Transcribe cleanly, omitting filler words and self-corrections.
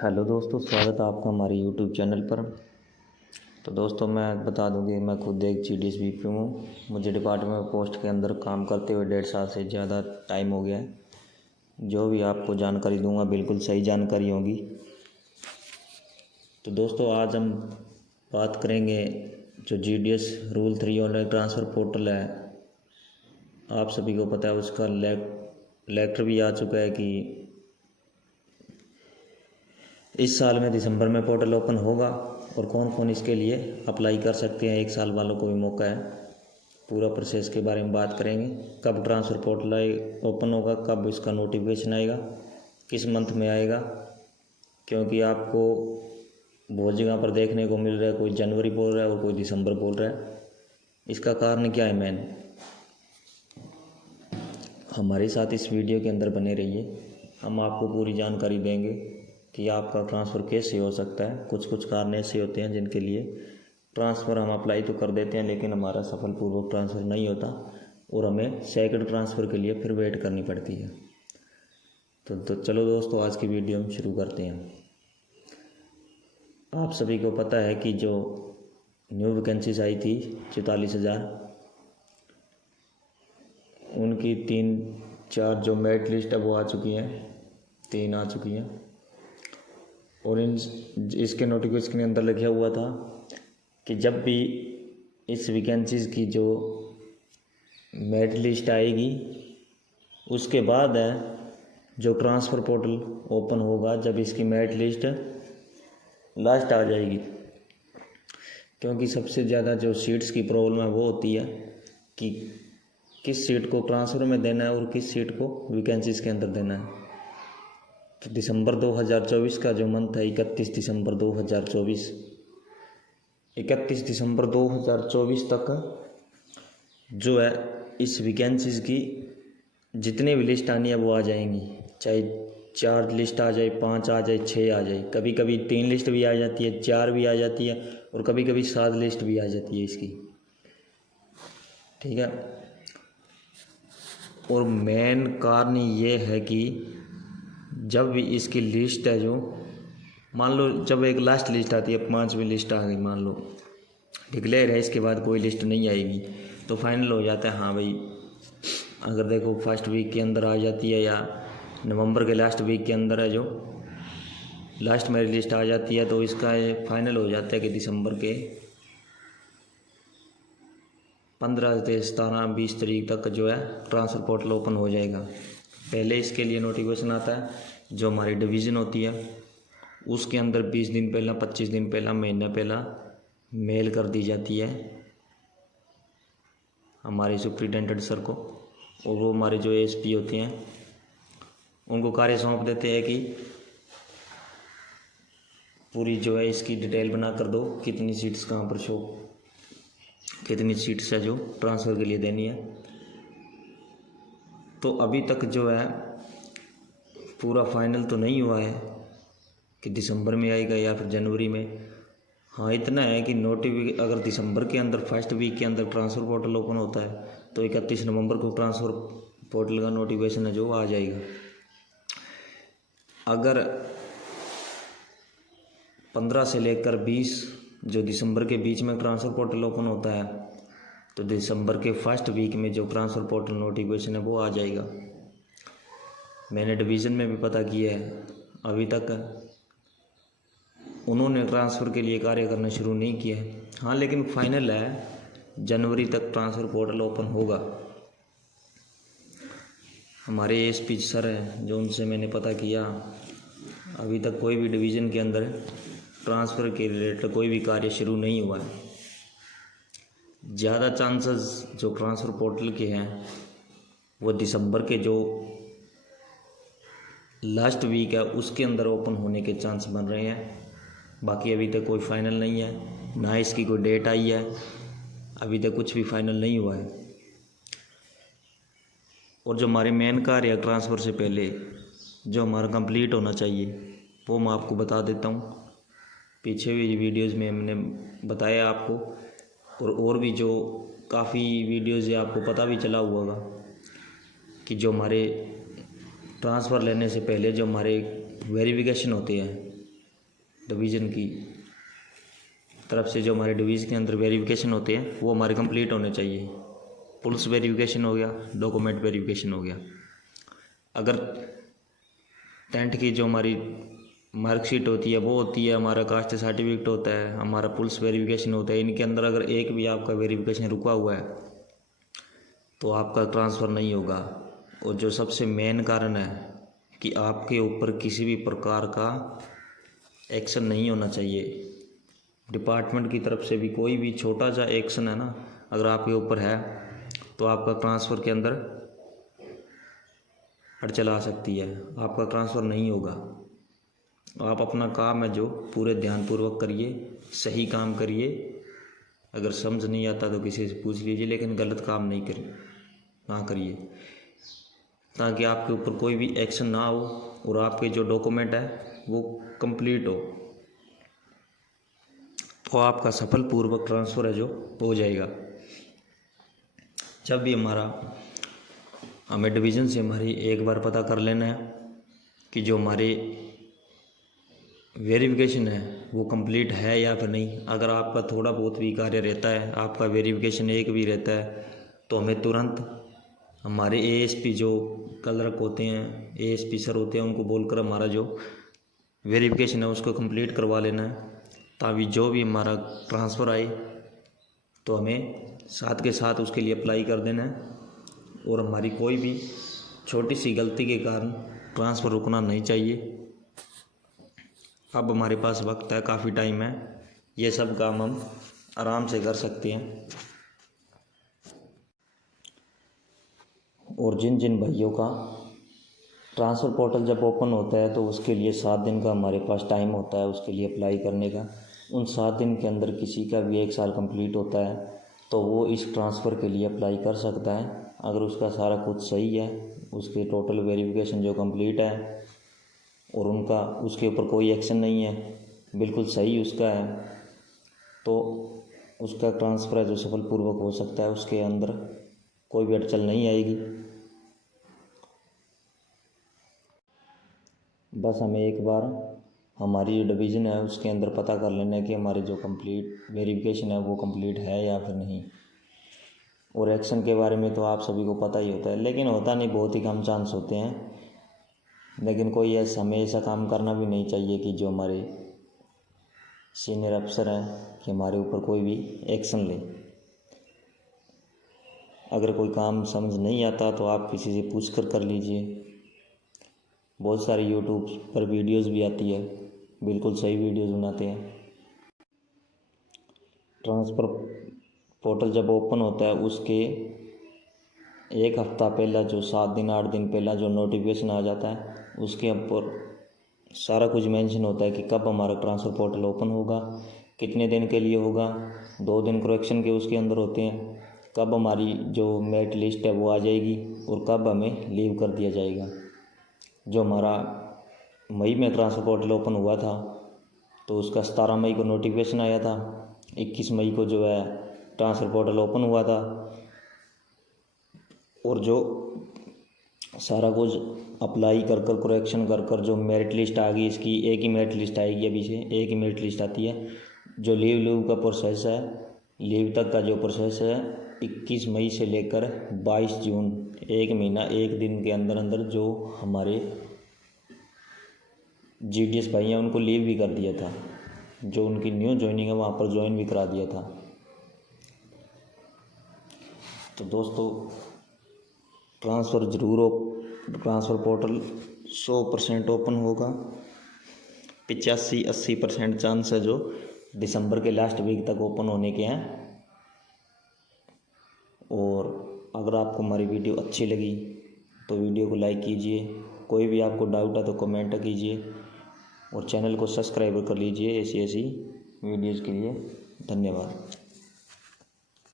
Hello दोस्तों, स्वागत है आपका हमारे यूट्यूब चैनल पर। तो दोस्तों, मैं बता दूं कि मैं खुद एक GDS BP हूँ। मुझे डिपार्टमेंट पोस्ट के अंदर काम करते हुए 1.5 साल से ज़्यादा टाइम हो गया है। जो भी आपको जानकारी दूंगा बिल्कुल सही जानकारी होगी। तो दोस्तों, आज हम बात करेंगे जो GDS rule 3 online transfer portal है। आप सभी को पता है, उसका लेटर भी आ चुका है कि इस साल में दिसंबर में पोर्टल ओपन होगा और कौन कौन इसके लिए अप्लाई कर सकते हैं। 1 साल वालों को भी मौका है। पूरा प्रोसेस के बारे में बात करेंगे। कब ट्रांसफ़र पोर्टल ओपन होगा, कब इसका नोटिफिकेशन आएगा, किस मंथ में आएगा, क्योंकि आपको बहुत जगह पर देखने को मिल रहा है कोई जनवरी बोल रहा है और कोई दिसंबर बोल रहा है। इसका कारण क्या है मेन, हमारे साथ इस वीडियो के अंदर बने रहिए। हम आपको पूरी जानकारी देंगे कि आपका ट्रांसफ़र कैसे हो सकता है। कुछ कारण ऐसे होते हैं जिनके लिए ट्रांसफ़र हम अप्लाई तो कर देते हैं, लेकिन हमारा सफलपूर्वक ट्रांसफ़र नहीं होता और हमें सेकंड ट्रांसफ़र के लिए फिर वेट करनी पड़ती है। तो चलो दोस्तों, आज की वीडियो हम शुरू करते हैं। आप सभी को पता है कि जो न्यू वैकेंसीज आई थी 44,000, उनकी 3-4 जो मेरिट लिस्ट है वो आ चुकी हैं, 3 आ चुकी हैं। और इसके नोटिफिकेशन के अंदर लिखा हुआ था कि जब भी इस वैकेंसीज की जो मेरिट लिस्ट आएगी उसके बाद है जो ट्रांसफ़र पोर्टल ओपन होगा, जब इसकी मेरिट लिस्ट लास्ट आ जाएगी। क्योंकि सबसे ज़्यादा जो सीट्स की प्रॉब्लम है वो होती है कि किस सीट को ट्रांसफ़र में देना है और किस सीट को वैकेंसीज के अंदर देना है। तो दिसंबर 2024 का जो मंथ है 31 दिसंबर 2024, 31 दिसंबर 2024 तक जो है इस वैकेंसीज़ की जितने भी लिस्ट आनी है वो आ जाएंगी। चाहे 4 लिस्ट आ जाए, 5 आ जाए, 6 आ जाए, कभी कभी 3 लिस्ट भी आ जाती है, 4 भी आ जाती है और कभी कभी 7 लिस्ट भी आ जाती है इसकी। ठीक है। और मेन कारण ये है कि जब भी इसकी लिस्ट है, जो मान लो जब एक लास्ट लिस्ट आती है, 5वीं लिस्ट आ गई, मान लो डिक्लेयर है, इसके बाद कोई लिस्ट नहीं आएगी तो फाइनल हो जाता है। हाँ भाई, अगर देखो फर्स्ट वीक के अंदर आ जाती है या नवंबर के लास्ट वीक के अंदर है जो लास्ट मेरी लिस्ट आ जाती है, तो इसका ये फाइनल हो जाता है कि दिसंबर के 15 से 17, 20 तारीख तक जो है ट्रांसफ़र पोर्टल ओपन हो जाएगा। पहले इसके लिए नोटिफिकेशन आता है, जो हमारी डिवीज़न होती है उसके अंदर 20 दिन पहला, 25 दिन पहला, महीना पहला मेल कर दी जाती है हमारे सुप्रिटेंडेंट सर को, और वो हमारे जो ASP होते हैं उनको कार्य सौंप देते हैं कि पूरी जो है इसकी डिटेल बना कर दो, कितनी सीट्स कहाँ पर शो, कितनी सीट्स है जो ट्रांसफ़र के लिए देनी है। तो अभी तक जो है पूरा फाइनल तो नहीं हुआ है कि दिसंबर में आएगा या फिर जनवरी में। हाँ, इतना है कि अगर दिसंबर के अंदर फर्स्ट वीक के अंदर ट्रांसफ़र पोर्टल ओपन होता है तो 31 नवंबर को ट्रांसफ़र पोर्टल का नोटिफिकेशन है जो आ जाएगा। अगर 15 से लेकर 20 जो दिसंबर के बीच में ट्रांसफ़र पोर्टल ओपन होता है, तो दिसंबर के फर्स्ट वीक में जो ट्रांसफ़र पोर्टल नोटिफिकेशन है वो आ जाएगा। मैंने डिवीज़न में भी पता किया है, अभी तक उन्होंने ट्रांसफ़र के लिए कार्य करना शुरू नहीं किया है। हाँ, लेकिन फाइनल है जनवरी तक ट्रांसफ़र पोर्टल ओपन होगा। हमारे ASP सर हैं जो, उनसे मैंने पता किया, अभी तक कोई भी डिवीज़न के अंदर ट्रांसफ़र के रिलेटेड कोई भी कार्य शुरू नहीं हुआ है। ज़्यादा चांसेस जो ट्रांसफ़र पोर्टल के हैं वो दिसंबर के जो लास्ट वीक है उसके अंदर ओपन होने के चांस बन रहे हैं। बाकी अभी तक कोई फाइनल नहीं है, ना इसकी कोई डेट आई है, अभी तक कुछ भी फाइनल नहीं हुआ है। और जो हमारे मेन कार्य है ट्रांसफ़र से पहले जो हमारा कंप्लीट होना चाहिए वो मैं आपको बता देता हूँ। पीछे भी वीडियोज़ में हमने बताया आपको, और भी जो काफ़ी वीडियोज़ है आपको पता भी चला हुआ कि जो हमारे ट्रांसफ़र लेने से पहले जो हमारे वेरिफिकेशन होती है डिवीज़न की तरफ से जो हमारे डिवीज़न के अंदर वेरिफिकेशन होते हैं वो हमारे कंप्लीट होने चाहिए। पुलिस वेरिफिकेशन हो गया, डॉक्यूमेंट वेरिफिकेशन हो गया। अगर 10th की जो हमारी मार्कशीट होती है वो होती है, हमारा कास्ट सर्टिफिकेट होता है, हमारा पुलिस वेरिफिकेशन होता है, इनके अंदर अगर एक भी आपका वेरिफिकेशन रुका हुआ है तो आपका ट्रांसफ़र नहीं होगा। और जो सबसे मेन कारण है कि आपके ऊपर किसी भी प्रकार का एक्शन नहीं होना चाहिए। डिपार्टमेंट की तरफ से भी कोई भी छोटा सा एक्शन है ना, अगर आपके ऊपर है तो आपका ट्रांसफ़र के अंदर अड़चन आ सकती है, आपका ट्रांसफ़र नहीं होगा। आप अपना काम है जो पूरे ध्यानपूर्वक करिए, सही काम करिए। अगर समझ नहीं आता तो किसी से पूछ लीजिए, लेकिन गलत काम ना करिए, ताकि आपके ऊपर कोई भी एक्शन ना हो और आपके जो डॉक्यूमेंट है वो कंप्लीट हो, तो आपका सफलपूर्वक ट्रांसफ़र है जो हो जाएगा। जब भी हमें डिवीज़न से हमारी एक बार पता कर लेना है कि जो हमारे वेरिफिकेशन है वो कंप्लीट है या फिर नहीं। अगर आपका थोड़ा बहुत भी कार्य रहता है, आपका वेरिफिकेशन एक भी रहता है, तो हमें तुरंत हमारे एएसपी जो क्लर्क होते हैं, एएसपी सर होते हैं, उनको बोलकर हमारा जो वेरिफिकेशन है उसको कंप्लीट करवा लेना है, ताकि जो भी हमारा ट्रांसफ़र आए तो हमें साथ के साथ उसके लिए अप्लाई कर देना है। और हमारी कोई भी छोटी सी गलती के कारण ट्रांसफ़र रुकना नहीं चाहिए। अब हमारे पास वक्त है, काफ़ी टाइम है, ये सब काम हम आराम से कर सकते हैं। और जिन भाइयों का ट्रांसफ़र पोर्टल जब ओपन होता है तो उसके लिए 7 दिन का हमारे पास टाइम होता है उसके लिए अप्लाई करने का। उन 7 दिन के अंदर किसी का भी 1 साल कंप्लीट होता है तो वो इस ट्रांसफ़र के लिए अप्लाई कर सकता है। अगर उसका सारा कुछ सही है, उसके टोटल वेरिफिकेशन जो कंप्लीट है और उसके ऊपर कोई एक्शन नहीं है, बिल्कुल सही उसका है, तो उसका ट्रांसफ़र है जो सफलपूर्वक हो सकता है। उसके अंदर कोई भी अड़चन नहीं आएगी। बस हमें एक बार हमारी जो डिवीज़न है उसके अंदर पता कर लेना है कि हमारी जो कंप्लीट वेरिफिकेशन है वो कंप्लीट है या फिर नहीं। और एक्शन के बारे में तो आप सभी को पता ही होता है, लेकिन होता नहीं, बहुत ही कम चांस होते हैं। लेकिन कोई हमें ऐसा काम करना भी नहीं चाहिए कि जो हमारे सीनियर अफसर हैं कि हमारे ऊपर कोई भी एक्शन ले। अगर कोई काम समझ नहीं आता तो आप किसी से पूछ कर लीजिए। बहुत सारी यूट्यूब पर वीडियोस भी आती है, बिल्कुल सही वीडियोस बनाते हैं। ट्रांसफ़र पोर्टल जब ओपन होता है उसके 1 हफ्ता पहला, जो 7 दिन 8 दिन पहला जो नोटिफिकेशन आ जाता है, उसके ऊपर सारा कुछ मेंशन होता है कि कब हमारा ट्रांसफ़र पोर्टल ओपन होगा, कितने दिन के लिए होगा। 2 दिन करेक्शन के उसके अंदर होते हैं, कब हमारी जो मेरिट लिस्ट है वो आ जाएगी और कब हमें लीव कर दिया जाएगा। जो हमारा मई में ट्रांसफ़र पोर्टल ओपन हुआ था तो उसका 17 मई को नोटिफिकेशन आया था, 21 मई को जो है ट्रांसफ़र पोर्टल ओपन हुआ था। और जो सारा कुछ अप्लाई कर करेक्शन कर जो मेरिट लिस्ट आ गई, इसकी एक ही मेरिट लिस्ट आएगी, अभी से एक ही मेरिट लिस्ट आती है। जो लीव का प्रोसेस है, लीव तक का जो प्रोसेस है 21 मई से लेकर 22 जून, 1 महीना 1 दिन के अंदर जो हमारे GDS भाई हैं उनको लीव भी कर दिया था। जो उनकी न्यू ज्वाइनिंग है वहाँ पर ज्वाइन भी करा दिया था। तो दोस्तों, ट्रांसफ़र पोर्टल 100% ओपन होगा। 85-80% चांस है जो दिसंबर के लास्ट वीक तक ओपन होने के हैं। और अगर आपको हमारी वीडियो अच्छी लगी तो वीडियो को लाइक कीजिए। कोई भी आपको डाउट है तो कमेंट कीजिए और चैनल को सब्सक्राइब कर लीजिए ऐसी वीडियोज़ के लिए। धन्यवाद।